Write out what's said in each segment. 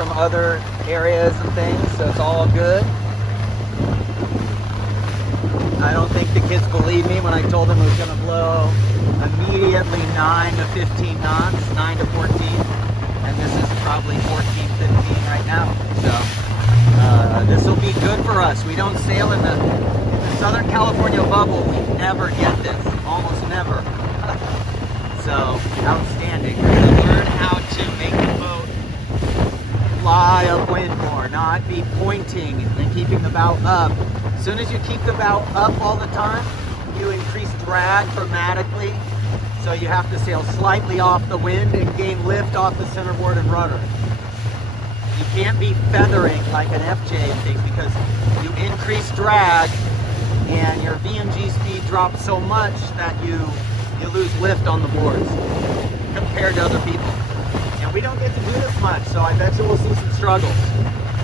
from other areas and things, so it's all good. I don't think the kids believed me when I told them it was going to blow immediately 9 to 15 knots, 9 to 14, and this is probably 14, 15 right now. So this will be good for us. We don't sail in the Southern California bubble. We never get this, almost never. So outstanding. We're going to learn how to make the boat fly upwind more, not be pointing and keeping the bow up. As soon as you keep the bow up all the time, you increase drag dramatically. So you have to sail slightly off the wind and gain lift off the centerboard and rudder. You can't be feathering like an FJ and things because you increase drag and your VMG speed drops so much that you lose lift on the boards compared to other people. And we don't get to do this much, so I bet you we'll see some struggles.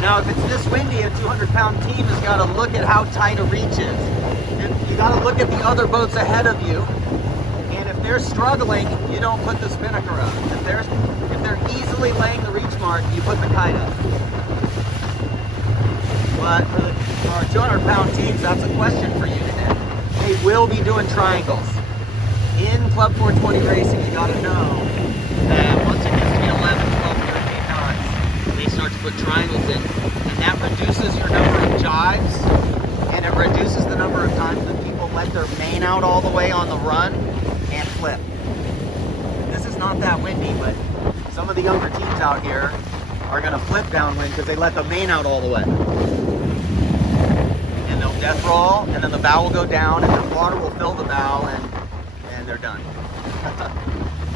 Now, if it's this windy, a 200-pound team has got to look at how tight a reach is. And you got to look at the other boats ahead of you. And if they're struggling, you don't put the spinnaker up. If they're easily laying the reach mark, you put the kite up. But for our 200-pound teams, that's a question for you today. They will be doing triangles. In Club 420 racing, you got to know that once it gets to be 11, 12, 13 knots, they start to put triangles in. And that reduces your number of jives, and it reduces the number of times that people let their main out all the way on the run and flip. This is not that windy, but some of the younger teams out here are going to flip downwind because they let the main out all the way. And they'll death roll, and then the bow will go down, and the water will fill the bow, and they're done.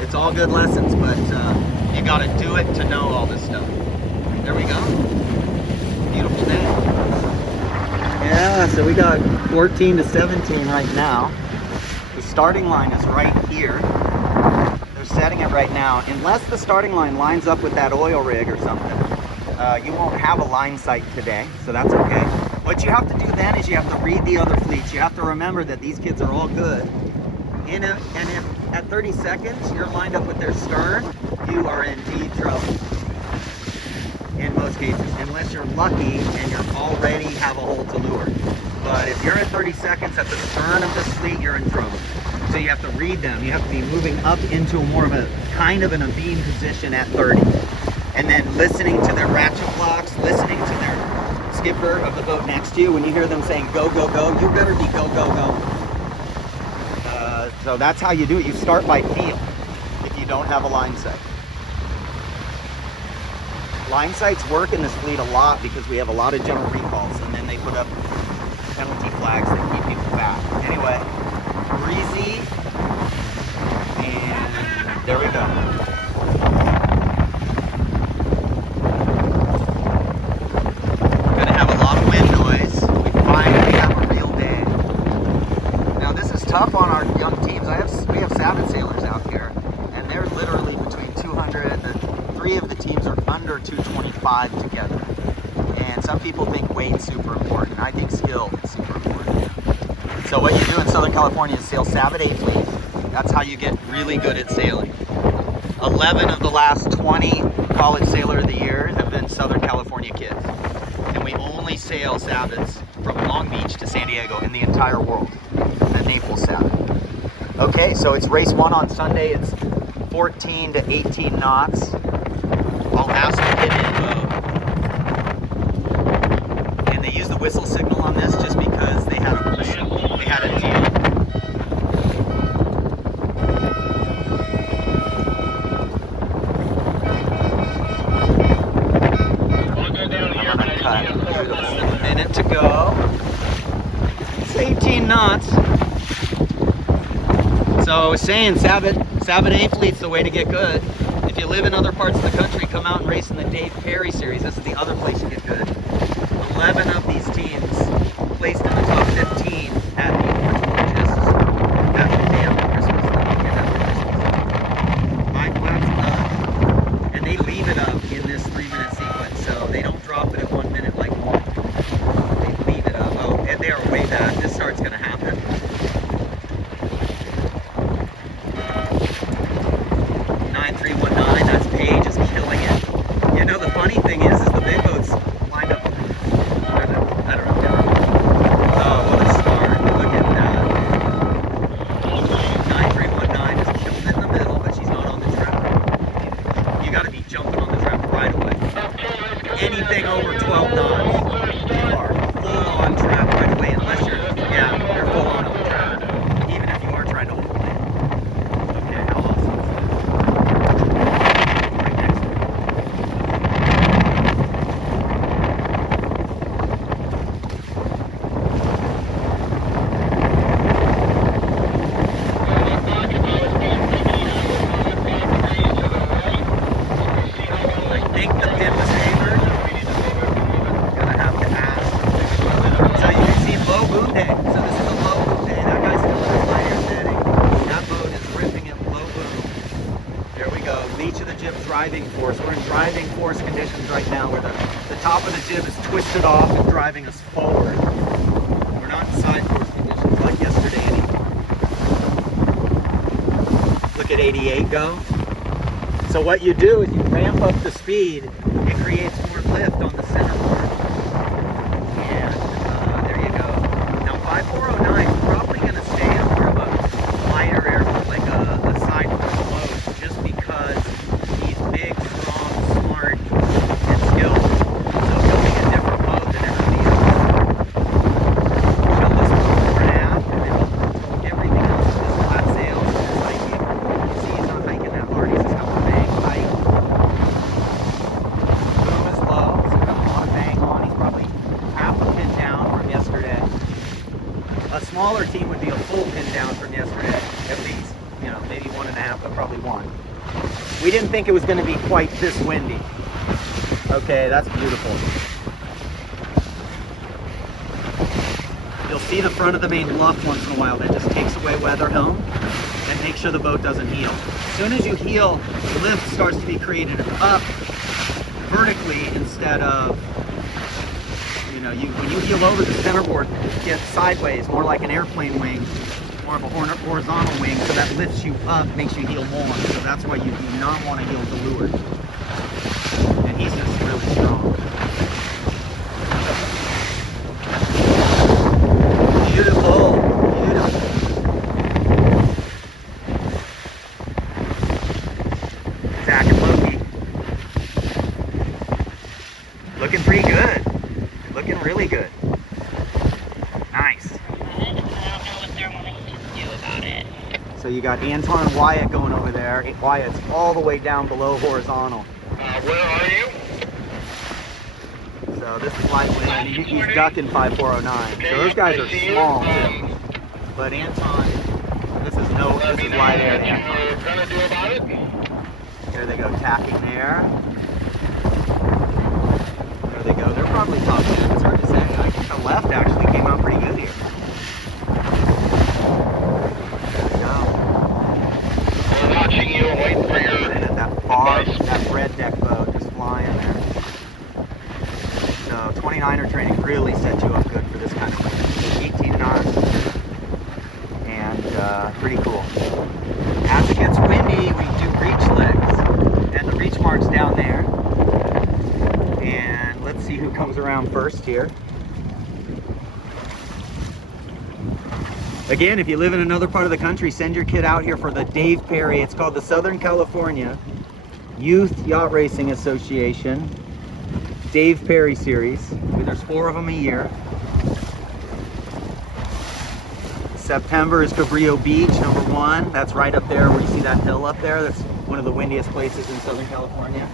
It's all good lessons, but you got to do it to know all this stuff. There we go. Beautiful day. Yeah, so we got 14 to 17 right now. The starting line is right here. They're setting it right now. Unless the starting line lines up with that oil rig or something, you won't have a line sight today, so that's okay. What you have to do then is you have to read the other fleets. You have to remember that these kids are all good. And if at 30 seconds you're lined up with their stern, you are in deep trouble. In most cases, unless you're lucky and you're already have a hole to lure. But if you're at 30 seconds at the stern of this fleet, you're in trouble. So you have to read them. You have to be moving up into more of a kind of an beam position at 30. And then listening to their ratchet blocks, listening to their skipper of the boat next to you. When you hear them saying go, go, go, you better be go, go, go. So that's how you do it. You start by feel if you don't have a line sight. Line sights work in this fleet a lot because we have a lot of general recalls, and then they put up penalty flags that keep people back. Anyway, breezy, and there we go. Gonna have a lot of wind noise. We finally have a real day. Now this is tough on our young teams. We have Sabbath sailors out here, and they're literally between 200 and 3 of the teams are under 225 together. And some people think weight's super important. I think skill is super important. So what you do in Southern California is sail Sabbath A fleet. That's how you get really good at sailing. 11 of the last 20 college sailor of the year have been Southern California kids. And we only sail Sabbaths from Long Beach to San Diego in the entire world. The Naples Sabbath. Okay, so it's race 1 on Sunday. It's 14 to 18 knots. I'll ask to get in. And they use the whistle signal on this just because they had a deal. A minute to go. It's 18 knots. So I was saying Sabbath A fleet's the way to get good. If you live in other parts of the country, come out and race in the Dave Perry series. This is the other place you get good. 11 of these teams placed in the top 15 at the Christmas, after the day after Christmas, the weekend after Christmas. 5 laps up, and they leave it up in this 3-minute sequence, so they don't drop it at 1 minute like normal. They leave it up. Oh, and they are way back. This start's going to happen. 9319, that's Paige is killing it. You know, the funny thing is Okay, so this is a low boom day. That guy's still in his lighter setting. That boat is ripping it low boom. There we go. Beach of the jib driving force. We're in driving force conditions right now where the top of the jib is twisted off and driving us forward. We're not in side force conditions like yesterday anymore. Look at 88 go. So what you do is you ramp up the speed. It creates more lift on the centerboard. And there you go. Now 5409 is probably going to stay on more of a lighter airboat, like a side force load, just because he's big, strong, smart, and skilled. So he'll be a different mode than everybody else. Show this one fore and aft, and it'll everything else is just flat sails and just hiking. You see he's not hiking that hard, he's just got a bang hike. Boom is low, so he's got a lot of bang on. He's probably half a pin down from yesterday. A smaller team would be a full pin down from yesterday, at least. You know, maybe 1.5, but probably 1. We didn't think it was going to be quite this windy. Okay, that's beautiful. You'll see the front of the main bluff once in a while. That just takes away weather helm and makes sure the boat doesn't heel. As soon as you heel, lift starts to be created up vertically instead of, you know, when you heel over, the centerboard gets sideways, more like an airplane wing, more of a horizontal wing, so that lifts you up, makes you heel more. So that's why you do not want to heel to leeward. And he's just really strong. Beautiful, beautiful. Zach and Loki. Looking pretty good. Looking really good. Nice. I don't know what they're wanting to do about it. So you got Anton and Wyatt going over there. Wyatt's all the way down below horizontal. Where are you? So this is light wind. He's ducking 5409. So those guys are small too. But Anton, this is light air. Anton. Gonna do about it? There they go, tacking there. There they go. They're probably top 10. It's hard to say. I think the left actually came out pretty good here. There they go. We're watching you and waiting for your And at that that red deck boat just flying there. So 29er training really sets you up good for this kind of thing. 18 knots. And pretty cool. As it gets windy, we do reach legs. And the reach mark's down there. And let's see who comes around first here. Again, if you live in another part of the country, send your kid out here for the Dave Perry. It's called the Southern California Youth Yacht Racing Association Dave Perry Series. There's 4 of them a year. September is Cabrillo Beach, number 1. That's right up there where you see that hill up there. That's one of the windiest places in Southern California.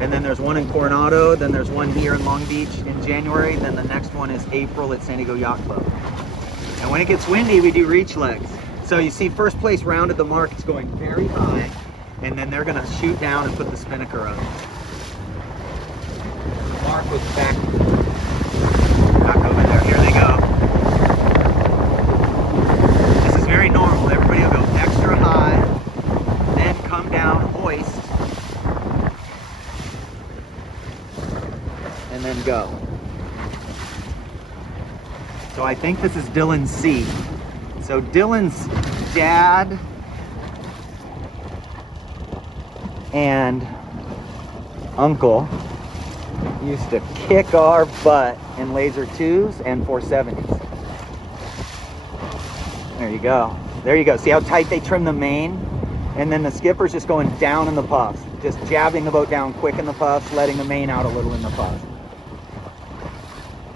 And then there's one in Coronado. Then there's one here in Long Beach in January. Then the next one is April at San Diego Yacht Club. And when it gets windy, we do reach legs. So you see first place rounded the mark. It's going very high. And then they're going to shoot down and put the spinnaker up. The mark was back over there. Here they go. This is very normal. Everybody will go extra high, then come down, hoist, and then go. So I think this is Dylan's C. So Dylan's dad and uncle used to kick our butt in laser 2s and 470s. There you go. There you go. See how tight they trim the main? And then the skipper's just going down in the puffs. Just jabbing the boat down quick in the puffs, letting the main out a little in the puffs.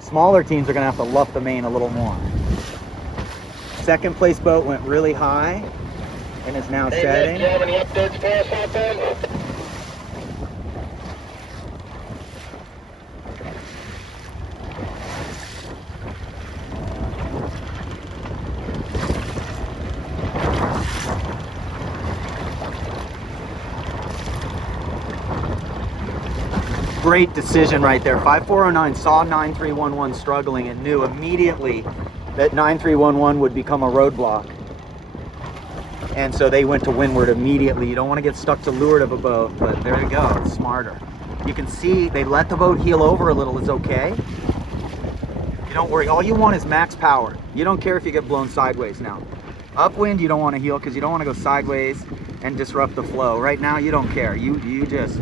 Smaller teams are going to have to luff the main a little more. Second place boat went really high and is now shedding. Do you have any updates for us out there? Great decision right there. 5409 saw 9311 struggling and knew immediately that 9311 would become a roadblock. And so they went to windward immediately. You don't want to get stuck to leeward of a boat, but there you go, it's smarter. You can see they let the boat heel over a little, it's okay. You don't worry, all you want is max power. You don't care if you get blown sideways now. Upwind, you don't want to heel because you don't want to go sideways and disrupt the flow. Right now, you don't care. You just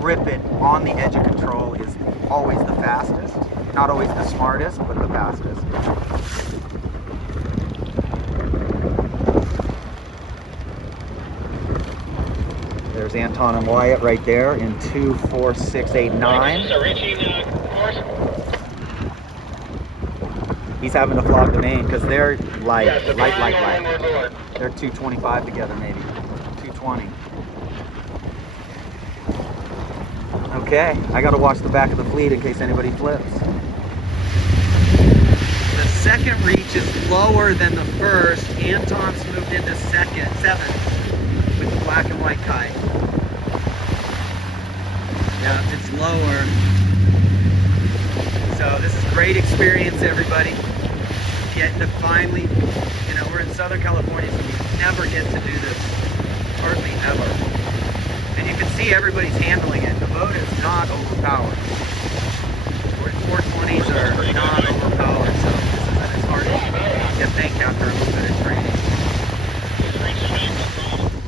grip it on the edge of control is always the fastest. Not always the smartest, but the fastest. There's Anton and Wyatt right there in 2, 4, 6, 8, 9. Reaching course. He's having to flog the main because they're light. Yes, Light. They're 225 together, maybe 220. Okay, I got to watch the back of the fleet in case anybody flips. The second reach is lower than the first. Anton's moved into seventh with the black and white kite. Yeah, it's lower. So this is great experience, everybody. Getting to finally, you know, we're in Southern California, so we never get to do this, hardly ever. And you can see everybody's handling it. The boat is not overpowered. 420s are not overpowered, so this isn't as hard as you think after a little bit of training.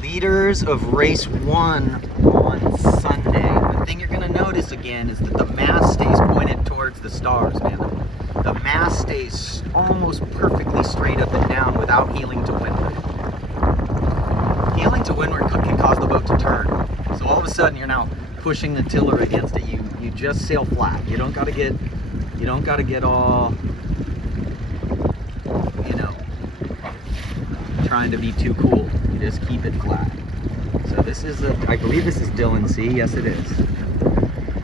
Leaders of race 1 on Sunday. The thing you're going to notice again is that the mast stays pointed towards the stars, man. The mast stays almost perfectly straight up and down without heeling to windward. Heeling to windward can cause the boat to turn. So all of a sudden you're now pushing the tiller against it. You just sail flat. You don't got to get all, you know, trying to be too cool. You just keep it flat. So this is I believe this is Dillon C. Yes, it is.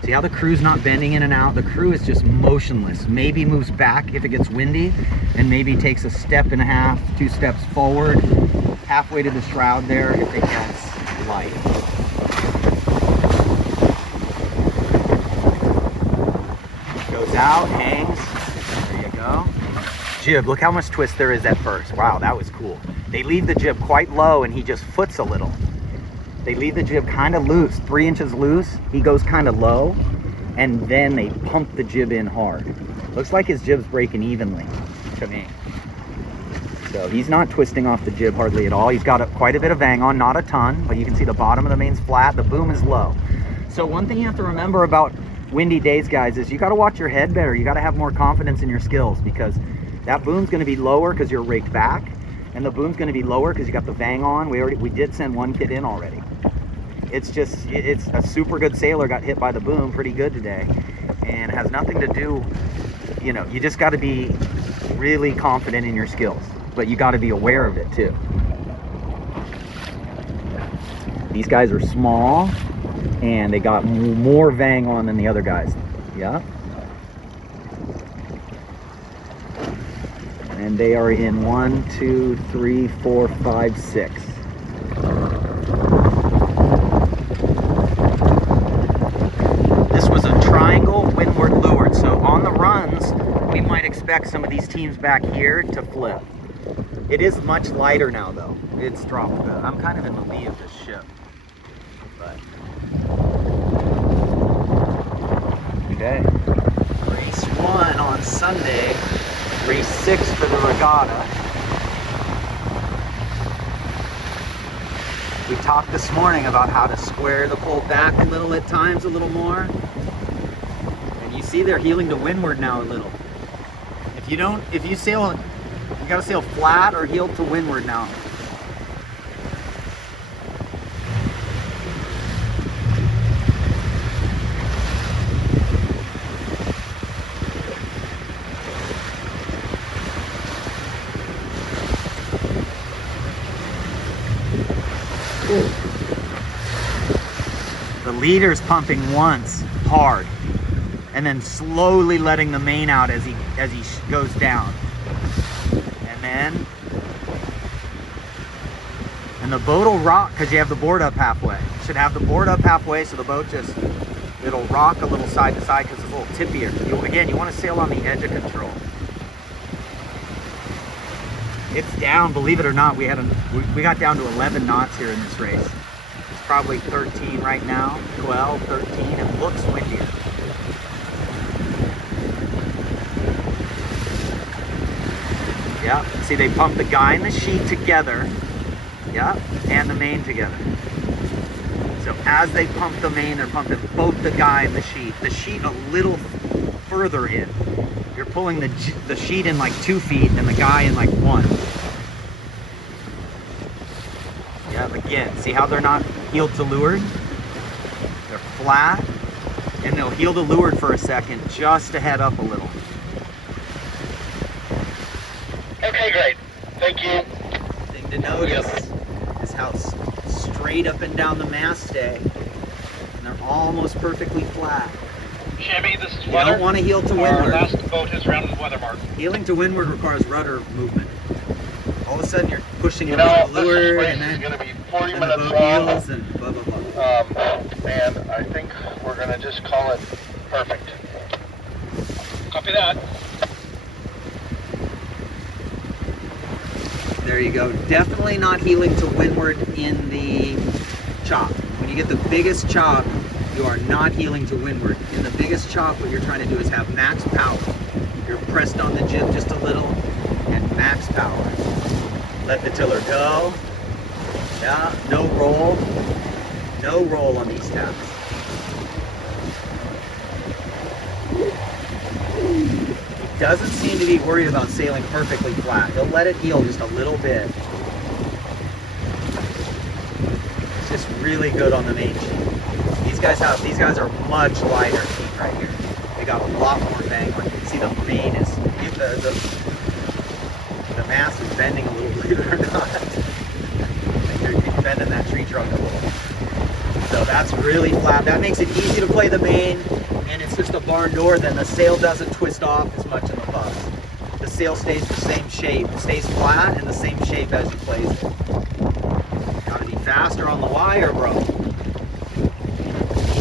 See how the crew's not bending in and out? The crew is just motionless. Maybe moves back if it gets windy, and maybe takes a step and a half, 2 steps forward, halfway to the shroud there if it gets light. Goes out, hangs. There you go. Jib, look how much twist there is at first. Wow, that was cool. They leave the jib quite low and he just foots a little. They leave the jib kind of loose, 3 inches loose. He goes kind of low, and then they pump the jib in hard. Looks like his jib's breaking evenly to me. So he's not twisting off the jib hardly at all. He's got quite a bit of vang on, not a ton, but you can see the bottom of the main's flat, the boom is low. So one thing you have to remember about windy days, guys, is you got to watch your head better. You got to have more confidence in your skills, because that boom's going to be lower because you're raked back, and the boom's going to be lower because you got the vang on. We did send 1 kid in already. It's a super good sailor got hit by the boom pretty good today, and it has nothing to do, you know, you just got to be really confident in your skills, but you got to be aware of it too. These guys are small and they got more vang on than the other guys. Yeah. And they are in 1, 2, 3, 4, 5, 6. This was a triangle windward leeward, so on the runs we might expect some of these teams back here to flip. It is much lighter now though. It's dropped. I'm kind of in the lee of this ship. But okay. Race 1 on Sunday. Race 6 for the Regatta. We talked this morning about how to square the pole back a little at times, a little more. And you see they're heeling to windward now a little. If you sail, you gotta sail flat or heel to windward now. The leader's pumping once hard, and then slowly letting the main out as he goes down, and the boat will rock because you have the board up halfway. You should have the board up halfway, so the boat it'll rock a little side to side because it's a little tippier. Again, you want to sail on the edge of control. It's down, believe it or not. We got down to 11 knots here in this race. It's probably 13 right now, 12, 13. It looks windier. Yeah, see they pump the guy and the sheet together. Yeah, and the main together. So as they pump the main, they're pumping both the guy and the sheet. The sheet a little further in. You're pulling the sheet in like 2 feet and the guy in like 1. Yeah, again, see how they're not heeled to leeward? They're flat, and they'll heel to leeward for a second just to head up a little. Okay, great. Thank you. Thing to notice is how straight up and down the mast stay, and they're almost perfectly flat. Chevy, this is You weather. don't want to heel to Our windward. last boat has rounded the weather mark. Heeling to windward requires rudder movement. All of a sudden you're pushing You it know, on the this leeward, race and is then going to be 40 and the minutes boat long. heels, and blah, blah, blah. And I think we're going to just call it perfect. Copy that. There you go. Definitely not heeling to windward in the chop. When you get the biggest chop, you are not heeling to windward. In the biggest chop, what you're trying to do is have max power. You're pressed on the jib just a little, and max power. Let the tiller go. Yeah, no roll. No roll on these taps. He doesn't seem to be worried about sailing perfectly flat. He'll let it heel just a little bit. It's just really good on the main sheet. These guys are much lighter sheet right here. They got a lot more bang on. You can see the main is the mast is bending a little, believe it or not. You're bending that tree trunk a little. So that's really flat. That makes it easy to play the main, and it's just a barn door. Then the sail doesn't twist off as much in the puffs. The sail stays the same shape. It stays flat and the same shape as you place it. Gotta be faster on the wire, bro.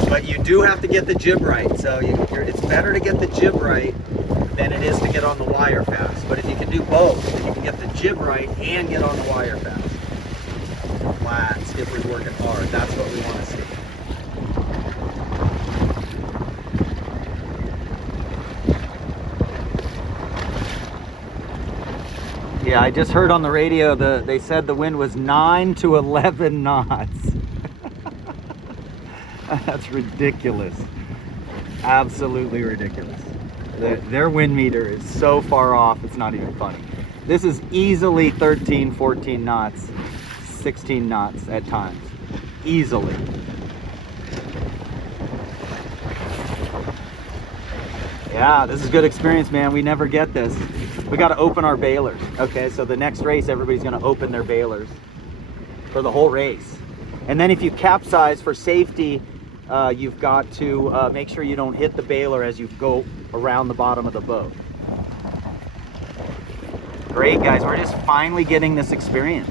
But you do have to get the jib right. So it's better to get the jib right than it is to get on the wire fast. But if you can do both, then you can get the jib right and get on the wire fast. Flat, skipper's working hard. That's what we want to see. Yeah, I just heard on the radio they said the wind was 9 to 11 knots. That's ridiculous. Absolutely ridiculous. Their wind meter is so far off, it's not even funny. This is easily 13, 14 knots, 16 knots at times. Easily. Yeah, this is good experience, man. We never get this. We got to open our bailers. Okay, so the next race, everybody's going to open their bailers for the whole race. And then if you capsize for safety, you've got to make sure you don't hit the bailer as you go around the bottom of the boat. Great, guys. We're just finally getting this experience.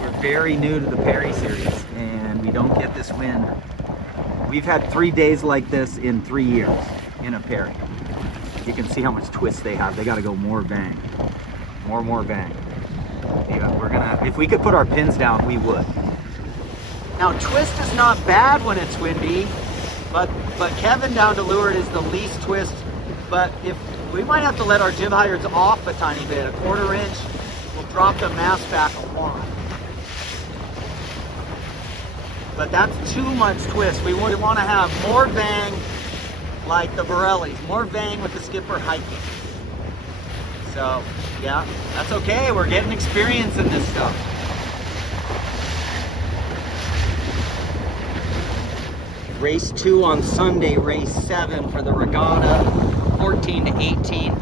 We're very new to the Perry series, and we don't get this wind. We've had 3 days like this in 3 years in a Perry. You can see how much twist they have. They got to go more bang. More bang. Yeah, if we could put our pins down, we would. Now, twist is not bad when it's windy, but Kevin down to leeward is the least twist. But if we might have to let our jib halyards off a tiny bit, a 1/4 inch, we'll drop the mast back a lot. But that's too much twist. We would want to have more bang like the Borellis, more bang with the skipper hiking. So, yeah, that's okay. We're getting experience in this stuff. Race 2 on Sunday, race 7 for the Regatta, 14 to 18.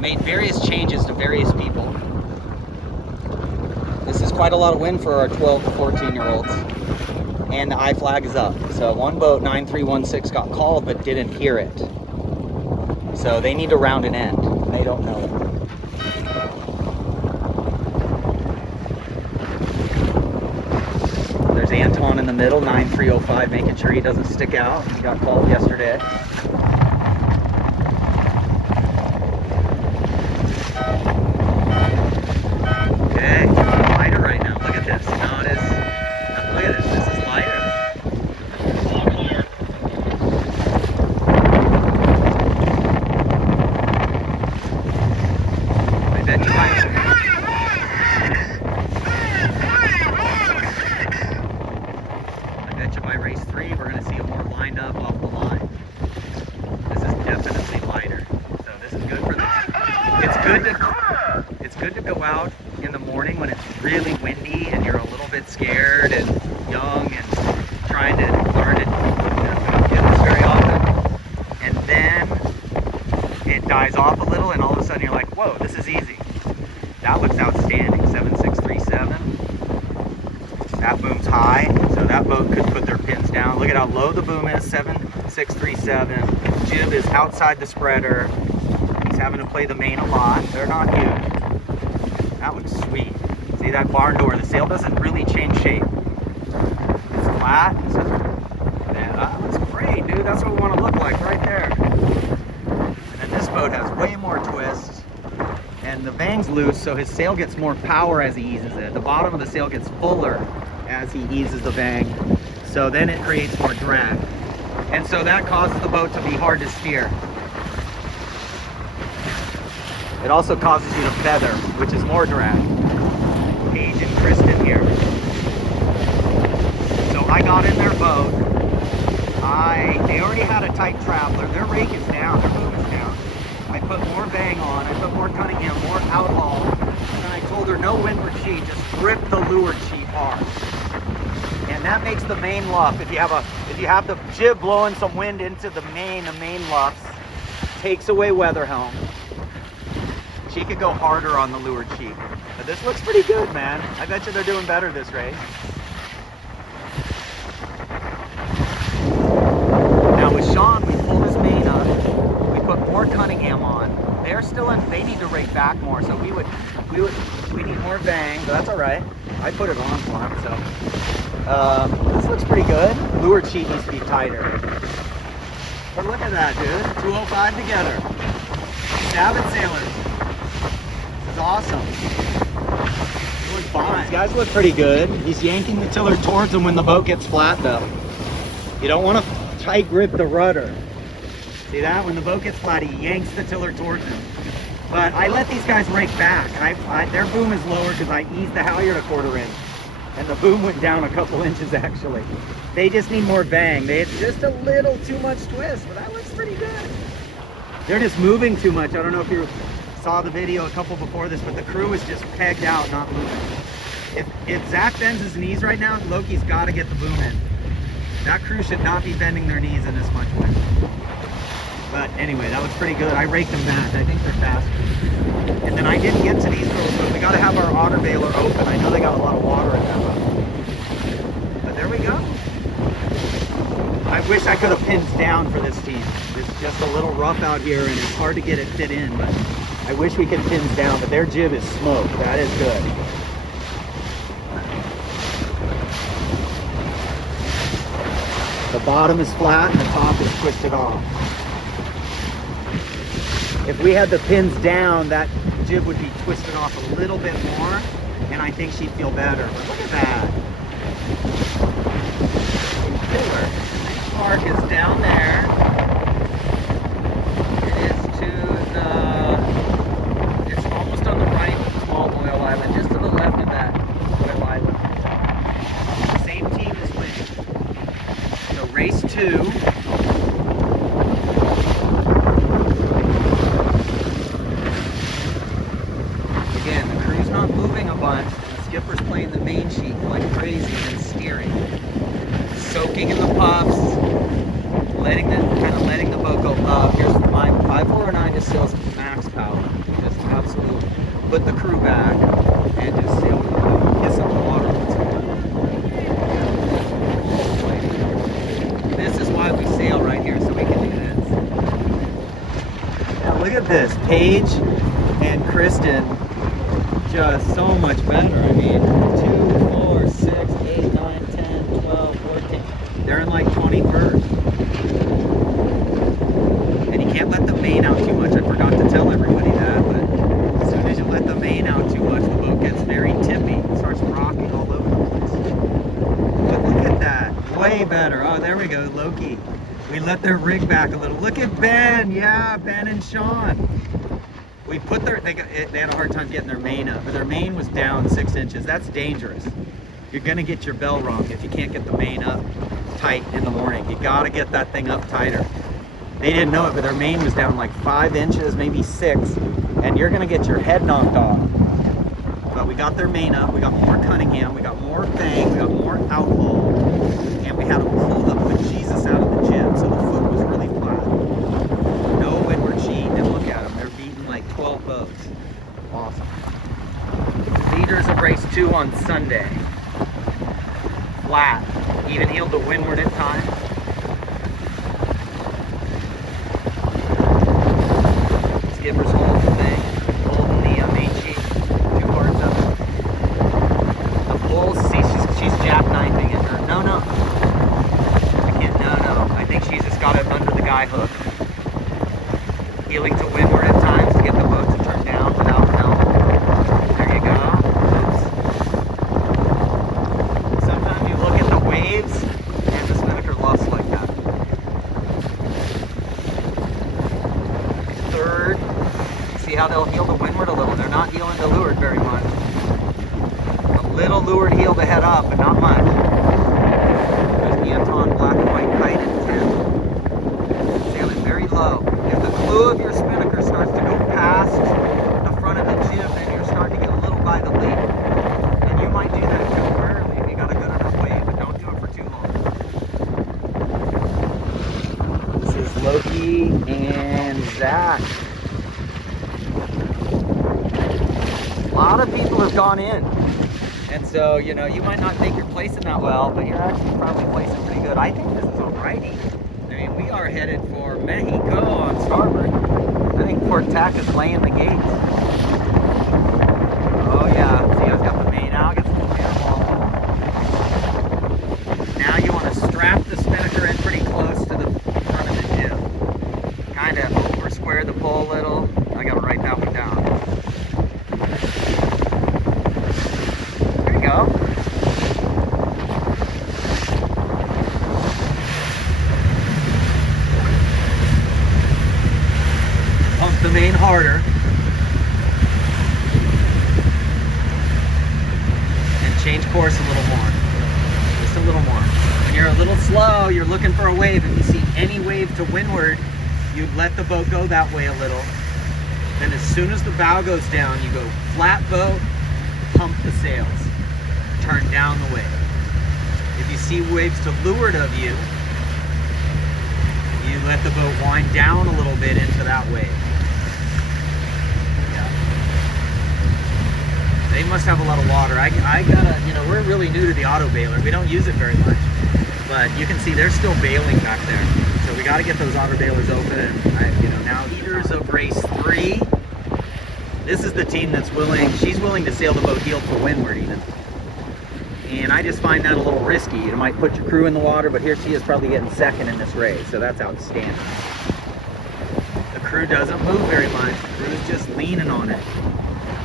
Made various changes to various people. This is quite a lot of wind for our 12 to 14-year-olds. And the I flag is up. So one boat, 9316, got called but didn't hear it. So they need to round an end. They don't know it. There's Anton in the middle, 9305, making sure he doesn't stick out. He got called yesterday. good to go out in the morning when it's really windy and you're a little bit scared and young and trying to learn it. Don't do this very often. And then it dies off a little and all of a sudden you're like, whoa, this is easy. That looks outstanding, 7637. That boom's high, so that boat could put their pins down. Look at how low the boom is, 7637. Jib is outside the spreader. He's having to play the main a lot. They're not huge. That looks sweet. See that barn door? The sail doesn't really change shape. It's flat. Yeah, that looks great, dude. That's what we want to look like right there. And then this boat has way more twists. And the bang's loose, so his sail gets more power as he eases it. The bottom of the sail gets fuller as he eases the bang. So then it creates more drag. And so that causes the boat to be hard to steer. It also causes you to feather, which is more drag. Paige and Kristen here. So I got in their boat. They already had a tight traveler. Their rake is down, their boom is down. I put more bang on, I put more Cunningham, more outhaul, and I told her no windward sheet, just grip the leeward sheet hard. And that makes the main luff. If you have the jib blowing some wind into the main luffs, takes away weather helm. She could go harder on the leeward sheet. But this looks pretty good, man. I bet you they're doing better this race. Now with Sean, we pulled his main up. We put more Cunningham on. They're still in, they need to rake back more, so we need more bang, but that's all right. I put it on for him, so. This looks pretty good. Leeward sheet needs to be tighter. But look at that, dude. 205 together. Stab it, sailors. This is awesome. It looks fine. These guys look pretty good. He's yanking the tiller towards him when the boat gets flat, though. You don't want to tight grip the rudder. See that? When the boat gets flat, he yanks the tiller towards him. But I let these guys rake back. Their boom is lower because I eased the halyard a quarter inch. And the boom went down a couple inches, actually. They just need more bang. It's just a little too much twist, but that looks pretty good. They're just moving too much. I don't know if you saw the video a couple before this, but the crew is just pegged out, not moving. If Zach bends his knees right now, Loki's got to get the boom in. That crew should not be bending their knees in this much wind. But anyway, that was pretty good. I raked them back. I think they're faster. And then I didn't get to these girls, but we got to have our otter bailer open. I know they got a lot of water in that boat. But there we go. I wish I could have pins down for this team. It's just a little rough out here and it's hard to get it fit in, but I wish we could pins down, but their jib is smoked. That is good. The bottom is flat and the top is twisted off. If we had the pins down, that jib would be twisted off a little bit more, and I think she'd feel better. But look at that. Killer. Next mark is down there. It is to the, it's almost on the right of the small oil island, just to the left of that oil island. Same team is winning. So race 2. The skipper's playing the main sheet like crazy and steering, soaking in the puffs, kind of letting the boat go up. Here's my 5409 just sails max power, just absolutely. Put the crew back and just sail with the boat, kiss up the water. This is why we sail right here, so we can do this. Now look at this, Paige and Kristen. Just so much better. I mean, 2, 4, 6, 8, 9, 10, 12, 14. They're in like 21st. And you can't let the main out too much. I forgot to tell everybody that, but as soon as you let the main out too much, the boat gets very tippy. It starts rocking all over the place. But look at that. Way better. Oh, there we go, Loki. We let their rig back a little. Look at Ben. Yeah, Ben and Sean. We put they had a hard time getting their main up, but their main was down 6 inches. That's dangerous. You're gonna get your bell wrong if you can't get the main up tight in the morning. You gotta get that thing up tighter. They didn't know it, but their mane was down like 5 inches, maybe 6, and you're gonna get your head knocked off. But we got their mane up, we got more Cunningham, we got more Fang, we got more Outlaw, and we had them pull the bejesus out of the jib, so the foot was really flat. No windward cheat, and look at them, they're beating like 12 boats. Awesome. Leaders of race 2 on Sunday. Flat, even heeled to windward at times. Skipper's holding the thing, holding the main sheet, 2 parts of it. The pole, see, she's jackknifing it. No, I can't, no. I think she's just got it under the guy hook. Heeling to windward at times to get the boat to turn down without help. There you go. Oops. Sometimes you look at the waves and the spinnaker luffs like that. Third. See how they'll heel to windward a little. They're not heeling to leeward very much. A little leeward heel to head up, but not much. There's Anton black and white kite at 10. Sailing very low. If the clue of your spinnaker starts to go past the front of the jib, then you're starting to get a little by the lead. And you might do that temporarily if you got a good enough wave, but don't do it for too long. This is Loki and Zach. A lot of people have gone in, and so you know you might not think you're placing that well, but you're actually probably placing pretty good. I think this is alrighty. I mean, we are headed for Mexico on starboard. I think Port Tac is laying the gates. Oh yeah, see I've got the main out, got some clear ball. Now you want to strap the spinnaker in pretty close to the front of the jib. Kind of over square the pole a little. I gotta write that one down. Go. Pump the main harder. And change course a little more. Just a little more. When you're a little slow, you're looking for a wave. If you see any wave to windward, you let the boat go that way a little. Then as soon as the bow goes down, you go flat boat, pump the sails. Turn down the wave. If you see waves to leeward of you, you let the boat wind down a little bit into that wave. Yeah. They must have a lot of water. I gotta, you know, we're really new to the auto bailer. We don't use it very much, but you can see they're still bailing back there. So we got to get those auto bailers open. And you know, now leaders of race 3. This is the team that's willing. She's willing to sail the boat heel to windward even. And I just find that a little risky. You might put your crew in the water, but here she is probably getting second in this race, so that's outstanding. The crew doesn't move very much. The crew is just leaning on it.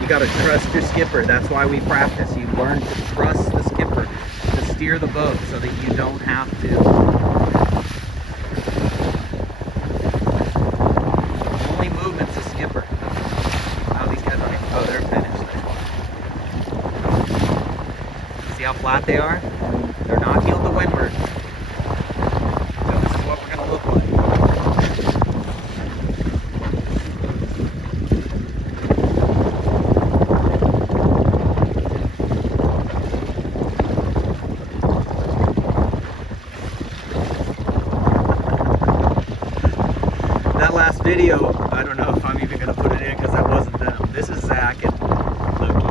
You got to trust your skipper. That's why we practice. You learn to trust the skipper to steer the boat so that you don't have to. Only movement's the skipper. Wow, these guys are, oh, they're finished. See how flat they are? They're not heeled to windward. So this is what we're going to look like. That last video, I don't know if I'm even going to put it in because that wasn't them. This is Zach and Loki.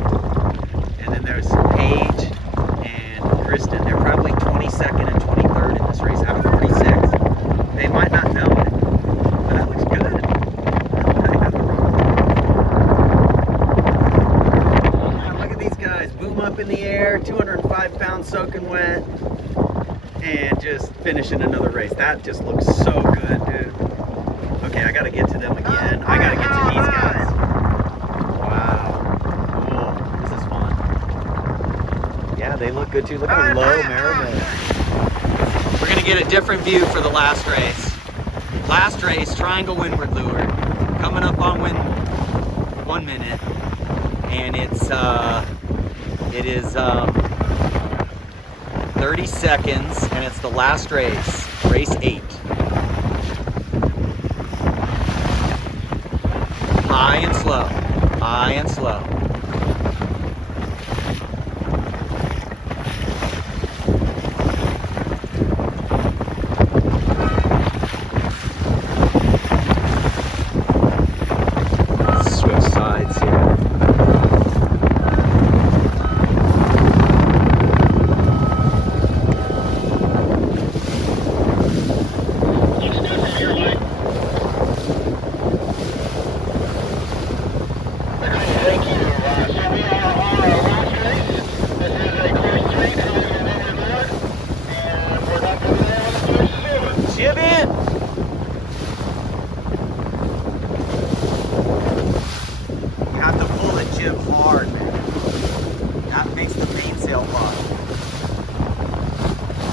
And then there's Paige and Kristen. They're probably 22nd and 23rd in this race out of 46. They might not know it, but that looks good. Now look at these guys. Boom up in the air, 205 pounds soaking wet, and just finishing another race. That just looks so good, dude. Okay, I gotta get to them again. I gotta get to these guys. Wow. Cool. This is fun. Yeah, they look good too. Look at the low Maribel. We're gonna get a different view for the last race. Last race, triangle windward lure. Coming up on wind 1 minute. And it is 30 seconds, and it's the last race, race 8. and slow. High and slow. Switch sides here. Jib in! You have to pull the jib hard, man. That makes the mainsail lock.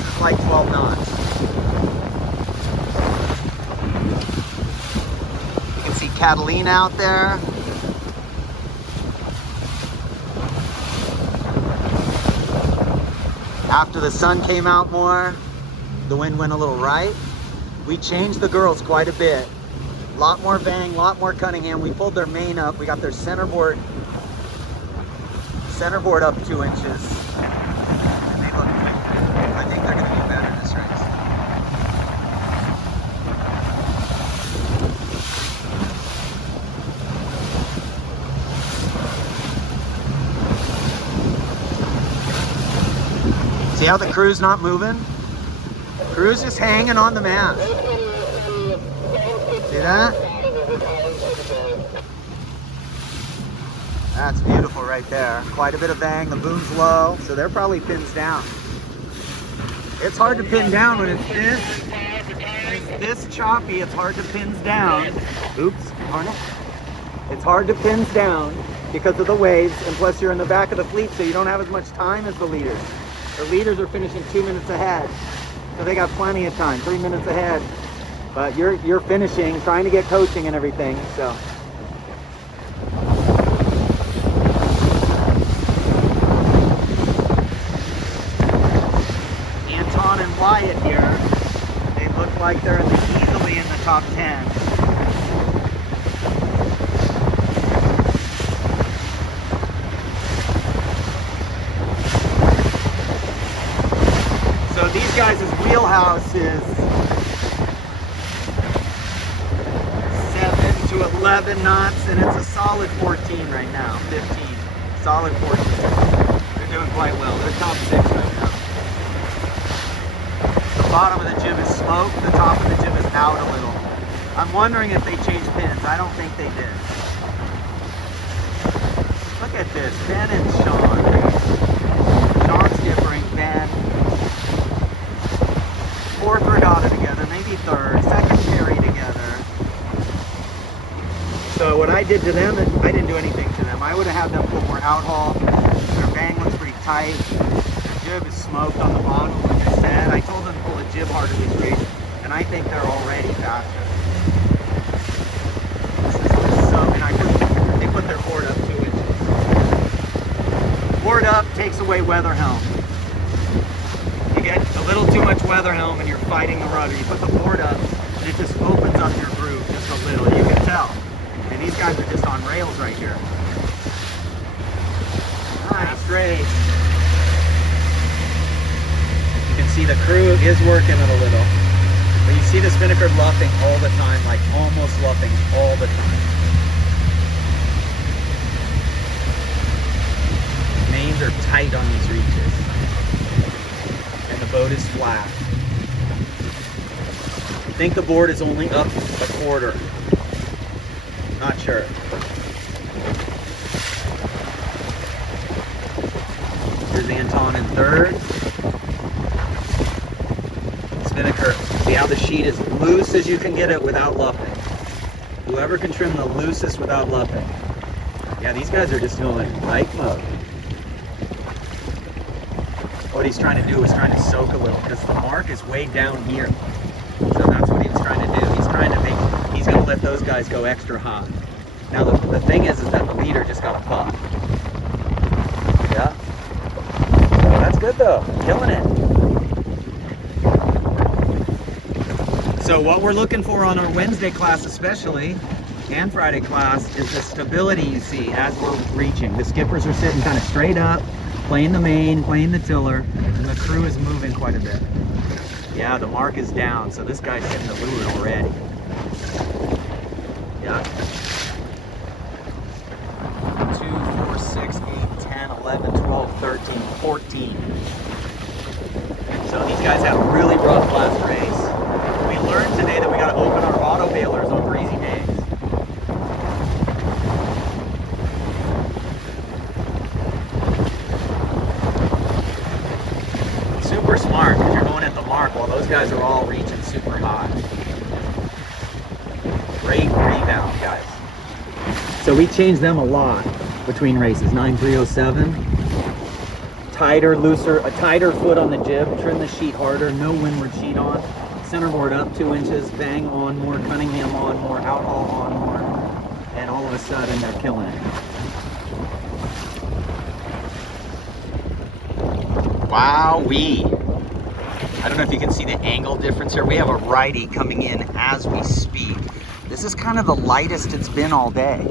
It's like 12 knots. You can see Catalina out there. After the sun came out more, the wind went a little right. We changed the girls quite a bit. A lot more Bang, a lot more Cunningham. We pulled their main up. We got their centerboard up 2 inches. And they look, I think they're gonna be better this race. See how the crew's not moving? Crew's just hanging on the mast. See that? That's beautiful right there. Quite a bit of Bang. The boom's low, so they're probably pins down. It's hard to pin down when it's this choppy. It's hard to pins down. Oops, darn it. It's hard to pins down because of the waves, and plus you're in the back of the fleet, so you don't have as much time as the leaders. The leaders are finishing 2 minutes ahead. So they got plenty of time, 3 minutes ahead. But you're finishing, trying to get coaching and everything, so. Anton and Wyatt here, they look like they're easily in the top 10. So these guys' wheelhouse is 7 to 11 knots, and it's a solid 14 right now, 15. Solid 14. They're doing quite well. They're top 6 right now. The bottom of the jib is smoked, the top of the jib is out a little. I'm wondering if they changed pins. I don't think they did. Look at this, Ben and Sean. Sean's differing, Ben. 4th regatta together, maybe 3rd, 2nd carry together. So what I did to them, I didn't do anything to them. I would have had them put more outhaul. Their Bang looks pretty tight. Their jib is smoked on the bottom, like I said. I told them to pull a jib harder this race, and I think they're already faster. This is so, and they put their board up 2 inches. Board up takes away weather helm. You get a little too much weather helm and you're fighting the rudder. You put the board up and it just opens up your groove just a little. You can tell. And these guys are just on rails right here. Nice race. You can see the crew is working it a little. But you see the spinnaker luffing all the time, like almost luffing all the time. Mains are tight on these reaches. And the boat is flat. I think the board is only up a quarter. Not sure. Here's Anton in 3rd. Spinnaker. See how the sheet is loose as you can get it without luffing. Whoever can trim the loosest without luffing. Yeah, these guys are just doing bike mode. What he's trying to do is trying to soak a little because the mark is way down here. So that's what he was trying to do. He's trying to he's going to let those guys go extra high. Now the thing is that the leader just got a buck. Yeah. So that's good though. Killing it. So what we're looking for on our Wednesday class especially and Friday class is the stability you see as we're reaching. The skippers are sitting kind of straight up, playing the main, playing the tiller, and the crew is moving quite a bit. Yeah, the mark is down, so this guy's hitting the leeward already. Yeah. 2, 4, 6, 8, 10, 11, 12, 13, 14. So these guys had a really rough last race. We learned today that we got to open our auto bailers on breezy days. Super smart because you're going at the mark while those guys are all reaching super high. Great rebound, guys. So we changed them a lot between races. 9307. Tighter, looser, a tighter foot on the jib, trim the sheet harder, no windward sheet on, centerboard up 2 inches, bang on more, Cunningham on more, outhaul on more, and all of a sudden they're killing it. Wowee! I don't know if you can see the angle difference here. We have a righty coming in as we speak. This is kind of the lightest it's been all day.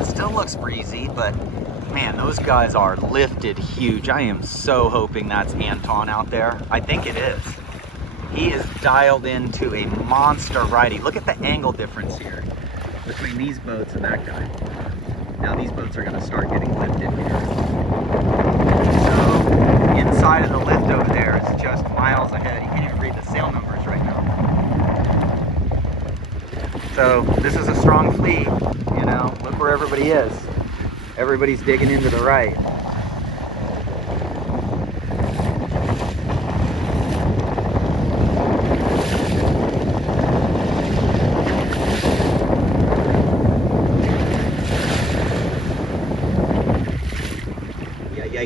It still looks breezy, but man, those guys are lifted huge. I am so hoping that's Anton out there. I think it is. He is dialed into a monster righty. Look at the angle difference here between these boats and that guy. Now these boats are going to start getting lifted here. So inside of the lift over there is just miles ahead. You can't even read the sail numbers right now. So this is a strong fleet, you know. Look where everybody is. Everybody's digging into the right.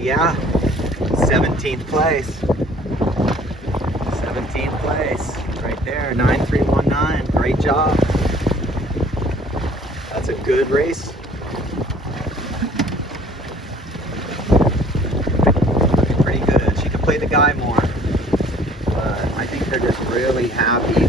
Yeah. 17th place. 17th place. Right there. 9319. Great job. That's a good race. Looking pretty good. She could play the guy more. But I think they're just really happy